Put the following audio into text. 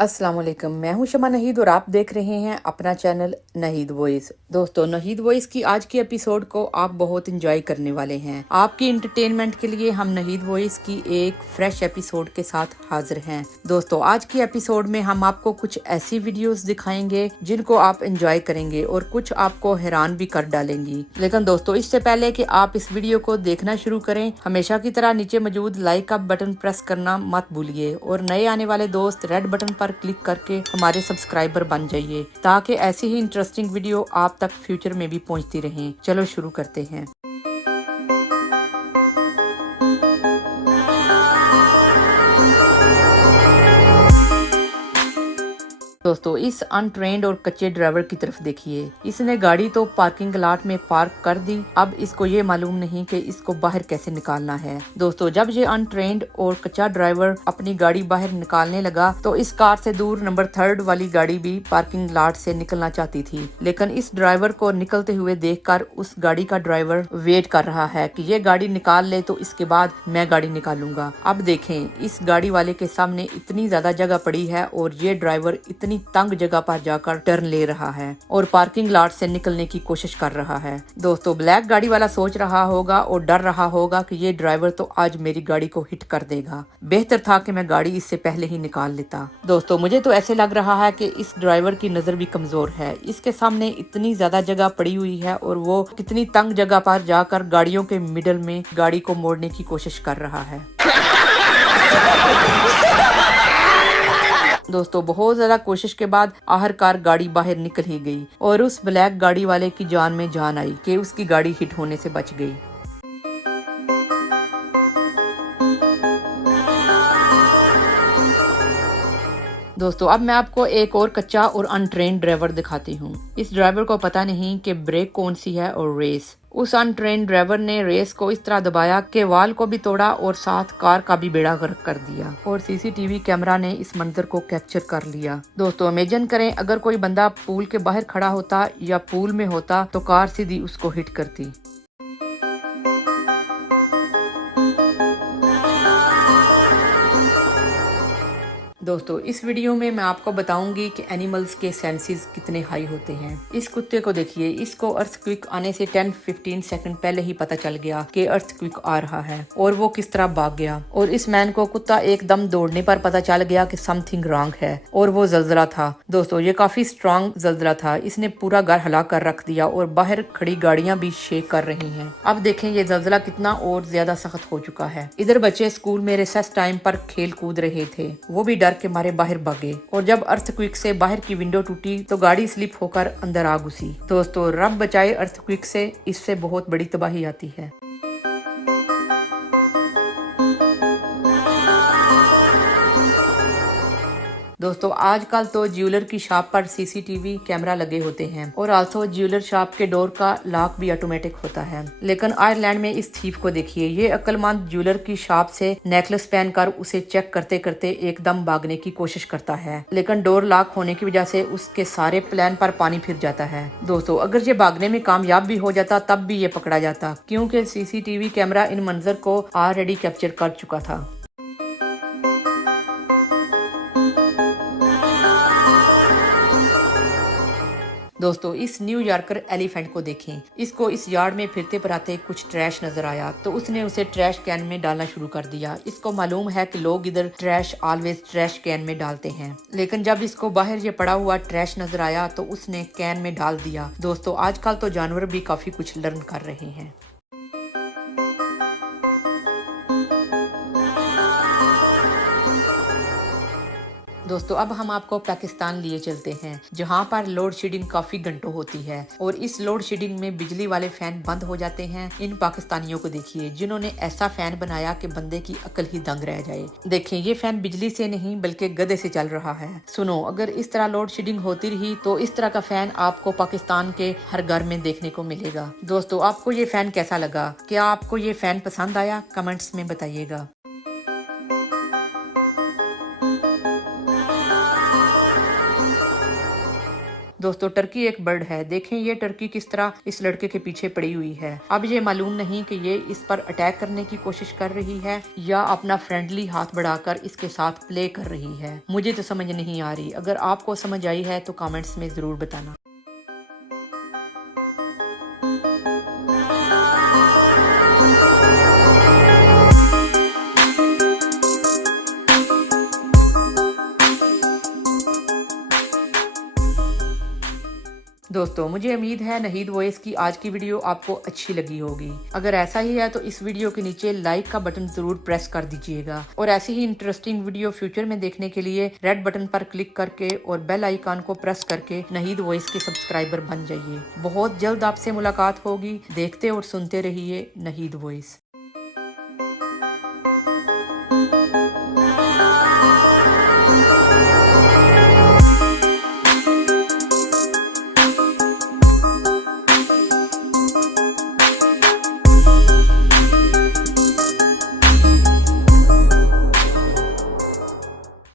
अस्सलाम वालेकुम। मैं हूं शमा नहीद और आप देख रहे हैं अपना चैनल नहीद वॉइस। दोस्तों, नहीद वॉइस की आज की एपिसोड को आप बहुत इंजॉय करने वाले हैं। आपकी इंटरटेनमेंट के लिए हम नहीद वॉइस की एक फ्रेश एपिसोड के साथ हाजिर हैं। दोस्तों, आज की एपिसोड में हम आपको कुछ ऐसी वीडियोस दिखाएंगे जिनको आप इंजॉय करेंगे और कुछ आपको हैरान भी कर डालेंगी। लेकिन दोस्तों, इससे पहले कि आप इस वीडियो को देखना शुरू करें, हमेशा की तरह नीचे मौजूद लाइक का बटन प्रेस करना मत भूलिए और नए आने वाले दोस्त रेड बटन पर क्लिक करके हमारे सब्सक्राइबर बन जाइए ताकि ऐसी ही इंटरेस्टिंग वीडियो आप तक फ्यूचर में भी पहुंचती रहें। चलो शुरू करते हैं। दोस्तों, इस अनट्रेन्ड और कच्चे ड्राइवर की तरफ देखिए। इसने गाड़ी तो पार्किंग लॉट में पार्क कर दी, अब इसको ये मालूम नहीं कि इसको बाहर कैसे निकालना है। दोस्तों, जब ये अनट्रेन्ड और कच्चा ड्राइवर अपनी गाड़ी बाहर निकालने लगा तो इस कार से दूर नंबर 3 वाली गाड़ी भी पार्किंग लॉट से निकलना चाहती थी, लेकिन इस ड्राइवर को निकलते हुए देखकर उस गाड़ी का ड्राइवर वेट कर रहा है कि ये गाड़ी निकाल ले तो इसके बाद मैं गाड़ी निकालूंगा। अब देखें, इस गाड़ी वाले के सामने इतनी ज्यादा जगह पड़ी है और ये ड्राइवर इतनी तंग जगह पर जाकर टर्न ले रहा है और पार्किंग लॉट से निकलने की कोशिश कर रहा है। दोस्तों, ब्लैक गाड़ी वाला सोच रहा होगा और डर रहा होगा कि ये ड्राइवर तो आज मेरी गाड़ी को हिट कर देगा, बेहतर था कि मैं गाड़ी इससे पहले ही निकाल लेता। दोस्तों, मुझे तो ऐसे लग रहा है कि इस ड्राइवर की नजर भी कमजोर है। इसके सामने इतनी ज्यादा जगह पड़ी हुई है और वो कितनी तंग जगह पर जाकर गाड़ियों के मिडल में गाड़ी को मोड़ने की कोशिश कर रहा है। दोस्तों, बहुत ज्यादा कोशिश के बाद आखिरकार गाड़ी बाहर निकल ही गई और उस ब्लैक गाड़ी वाले की जान में जान आई कि उसकी गाड़ी हिट होने से बच गई। दोस्तों, अब मैं आपको एक और कच्चा और अनट्रेन्ड ड्राइवर दिखाती हूँ। इस ड्राइवर को पता नहीं कि ब्रेक कौन सी है और रेस। उस अनट्रेन्ड ड्राइवर ने रेस को इस तरह दबाया कि वाल को भी तोड़ा और साथ कार का भी बेड़ा गर्क कर दिया और सीसीटीवी कैमरा ने इस मंजर को कैप्चर कर लिया। दोस्तों, इमेजिन करें अगर कोई बंदा पूल के बाहर खड़ा होता या पूल में होता तो कार सीधी उसको हिट करती। दोस्तों, इस वीडियो में मैं आपको बताऊंगी कि एनिमल्स के सेंसेस कितने हाई होते हैं। इस कुत्ते को देखिए, इसको अर्थक्वेक आने से 10-15 सेकंड पहले ही पता चल गया कि अर्थक्वेक आ रहा है और वो किस तरह भाग गया। और इस मैन को कुत्ता एकदम दौड़ने पर पता चल गया कि समथिंग रॉन्ग है और वो जल्जला था। दोस्तों, ये काफी स्ट्रॉन्ग जल्जला था। इसने पूरा घर हिला कर रख दिया और बाहर खड़ी गाड़ियां भी शेक कर रही हैं। अब देखें ये जल्जला कितना और ज्यादा सख्त हो चुका है। इधर बच्चे स्कूल में रिसेस टाइम पर खेल कूद रहे थे, वो भी डर के मारे बाहर भागे और जब अर्थक्वेक से बाहर की विंडो टूटी तो गाड़ी स्लिप होकर अंदर आ घुसी। दोस्तों, रब बचाए अर्थक्वेक से, इससे बहुत बड़ी तबाही आती है। दोस्तों, आजकल तो ज्वेलर की शॉप पर सीसीटीवी कैमरा लगे होते हैं और आल्सो ज्वेलर शॉप के डोर का लॉक भी ऑटोमेटिक होता है। लेकिन आयरलैंड में इस थीफ को देखिए, ये अक्लमंद ज्वेलर की शॉप से नेकलेस पहनकर उसे चेक करते करते एकदम भागने की कोशिश करता है, लेकिन डोर लॉक होने की वजह से उसके सारे प्लान पर पानी फिर जाता है। दोस्तों, अगर ये भागने में कामयाब भी हो जाता तब भी ये पकड़ा जाता, क्योंकि सीसीटीवी कैमरा इन मंजर को ऑलरेडी कैप्चर कर चुका था। दोस्तों, इस न्यूयॉर्कर एलिफेंट को देखें। इसको इस यार्ड में फिरते पराते कुछ ट्रैश नजर आया तो उसने उसे ट्रैश कैन में डालना शुरू कर दिया। इसको मालूम है कि लोग इधर ट्रैश ऑलवेज ट्रैश कैन में डालते हैं, लेकिन जब इसको बाहर ये पड़ा हुआ ट्रैश नजर आया तो उसने कैन में डाल दिया। दोस्तों, आजकल तो जानवर भी काफी कुछ लर्न कर रहे हैं। दोस्तों, अब हम आपको पाकिस्तान लिए चलते हैं, जहां पर लोड शेडिंग काफी घंटों होती है और इस लोड शेडिंग में बिजली वाले फैन बंद हो जाते हैं। इन पाकिस्तानियों को देखिए जिन्होंने ऐसा फैन बनाया कि बंदे की अकल ही दंग रह जाए। देखें, ये फैन बिजली से नहीं बल्कि गधे से चल रहा है। सुनो, अगर इस तरह लोड शेडिंग होती रही तो इस तरह का फैन आपको पाकिस्तान के हर घर में देखने को मिलेगा। दोस्तों, आपको ये फैन कैसा लगा? क्या आपको ये फैन पसंद आया? कमेंट्स में बताइएगा। दोस्तों टर्की एक बर्ड है, देखें ये टर्की किस तरह इस लड़के के पीछे पड़ी हुई है। अब ये मालूम नहीं कि ये इस पर अटैक करने की कोशिश कर रही है या अपना फ्रेंडली हाथ बढ़ाकर इसके साथ प्ले कर रही है। मुझे तो समझ नहीं आ रही। अगर आपको समझ आई है तो कमेंट्स में जरूर बताना। दोस्तों मुझे उम्मीद है नहीद वॉइस की आज की वीडियो आपको अच्छी लगी होगी। अगर ऐसा ही है तो इस वीडियो के नीचे लाइक का बटन जरूर प्रेस कर दीजिएगा और ऐसी ही इंटरेस्टिंग वीडियो फ्यूचर में देखने के लिए रेड बटन पर क्लिक करके और बेल आइकन को प्रेस करके नहीद वॉइस के सब्सक्राइबर बन जाइए। बहुत जल्द आपसे मुलाकात होगी। देखते और सुनते रहिए नहीद वॉइस।